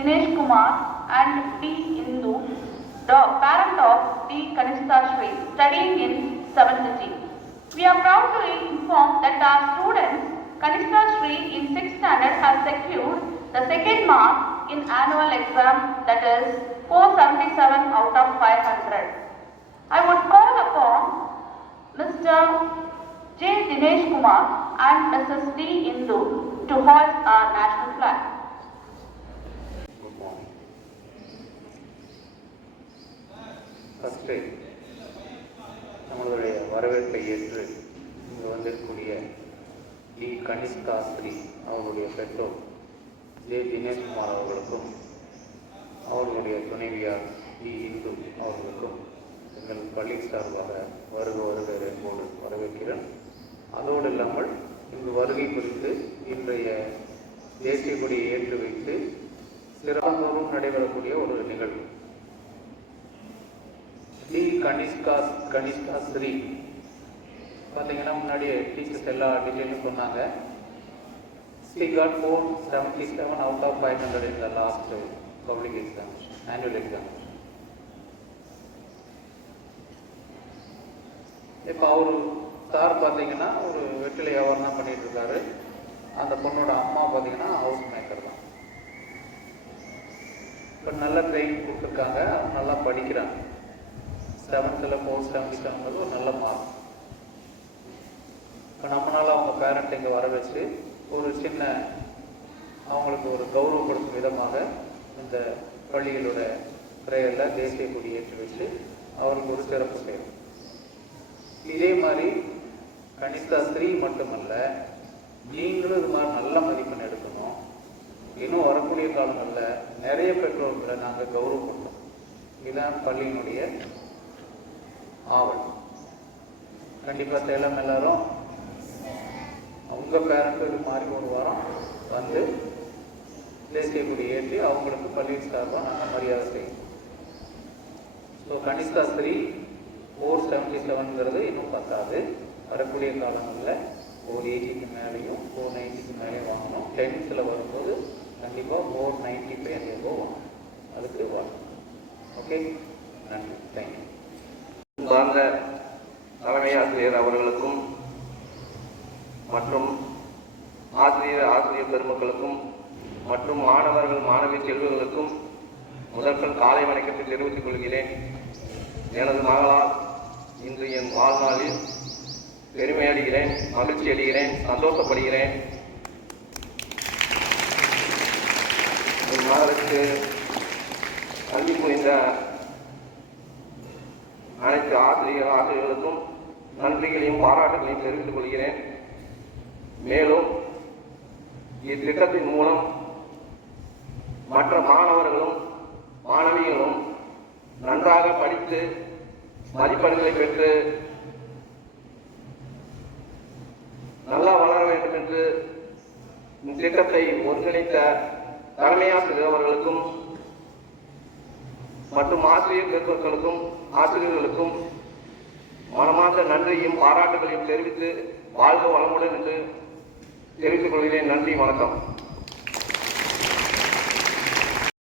Dinesh Kumar and D. Indu, the parent of D. Kanishka Sri, studying in 7th G. We are proud to inform that our students Kanishka Sri in 6th standard has secured the second mark in annual exam, that is 477 out of 500. I would call upon Mr. J. Dinesh Kumar and Mrs. D. Indu to hoist our national flag. Good morning. First, நம்மளுடைய வரவேற்பை ஏற்று இங்கு வந்திருக்கக்கூடிய D Kanishka Sri அவர்களுடைய பெற்றோர் J Dineshkumar அவர்களுக்கும் அவர்களுடைய துணைவியார் டி இந்து அவர்களுக்கும் எங்கள் பள்ளி சார்பாக வருக என்போடு வரவேற்கிறேன். அதோடு இல்லாமல் இங்கு வருகை குறித்து இன்றைய தேசிய கொடியை ஏற்றி வைத்து சிறப்பாகவும் நடைபெறக்கூடிய ஒரு நிகழ்வு. டி கனிஷ்கா ஸ்ரீ பார்த்தீங்கன்னா முன்னாடியே டீச்சர்ஸ் எல்லா டீட்டெயிலும் சொன்னாங்க. She got 477 out of 500 in the last public exam, annual exam. இப்போ அவர் சார் பார்த்தீங்கன்னா ஒரு வெற்றிலை வியாபாரம் தான் பண்ணிட்டு இருக்காரு. அந்த பொண்ணோட அம்மா பார்த்தீங்கன்னா ஹவுஸ் மேக்கர் தான். இப்போ நல்ல ட்ரெயின் கொடுத்துருக்காங்க, அவங்க நல்லா படிக்கிறாங்க. 7th 477 ஒரு நல்ல மார்க். இப்போ நம்மளால் அவங்க பேரண்ட் இங்கே வர வச்சு ஒரு சின்ன அவங்களுக்கு ஒரு கௌரவப்படுத்தும் விதமாக இந்த பள்ளிகளோட பிரேயரில் தேசிய கொடி ஏற்றி வச்சு அவருக்கு ஒரு சிறப்பு செய்யும். இதே மாதிரி கனிஷ்கா ஸ்ரீ மட்டுமல்ல, நீங்களும் இது மாதிரி நல்ல மதிப்பெண் எடுக்கணும். இன்னும் வரக்கூடிய காலங்களில் நிறைய பெற்றோர்களை நாங்கள் கௌரவப்படுத்தோம். இதுதான் பள்ளியினுடைய ஆவல். கண்டிப்பாக சேலம் எல்லாரும் உங்கள் பேரண்ட்டு இது மாதிரி ஒரு வாரம் வந்து தேசிய கொடி ஏற்றி அவங்களுக்கு பள்ளியின் சார்பாக நாங்கள் மரியாதை செய்யணும். ஸோ கனிஷ்கா ஸ்ரீ 477ங்கிறது இன்னும் பத்தாது. வரக்கூடிய காலங்களில் 480க்கு மேலேயும் 490க்கு மேலேயும் வாங்கணும். 10th வரும்போது கண்டிப்பாக 495 எங்கேயோ வாங்கணும். அதுக்கு வாங்கணும். ஓகே, நன்றி, தேங்க்யூ. சார்ந்த தலைமை ஆசிரியர் அவர்களுக்கும் மற்றும் ஆசிரியர் பெருமக்களுக்கும் மற்றும் மாணவி செல்வர்களுக்கும் முதற்கண் காலை வணக்கத்தை தெரிவித்துக் கொள்கிறேன். எனது மகளால் இன்று என் வாழ்நாளில் பெருமை அடைகிறேன், மகிழ்ச்சி அடைகிறேன், சந்தோஷப்படுகிறேன். என் மகளுக்கு கல்வி புரிந்த அனைத்து ஆசிரியர்களுக்கும் நன்றிகளையும் பாராட்டுகளையும் தெரிவித்துக் கொள்கிறேன். மேலும் இத்திட்டத்தின் மூலம் மற்ற மாணவர்களும் மாணவிகளும் நன்றாக படித்து மதிப்பெண்களை பெற்று நல்லா வளர வேண்டும் என்று இத்திட்டத்தை ஒருங்கிணைத்த தலைமையாசிரியர் அவர்களுக்கும் மற்றும் ஆசிரியர் பெற்றோர்களுக்கும் ஆசிரியர்களுக்கும் மனமார்ந்த நன்றியும் பாராட்டுகளையும் தெரிவித்து வாழ்க வளமுடன் என்று தெரிவித்துக் கொள்கிறேன். நன்றி, வணக்கம்.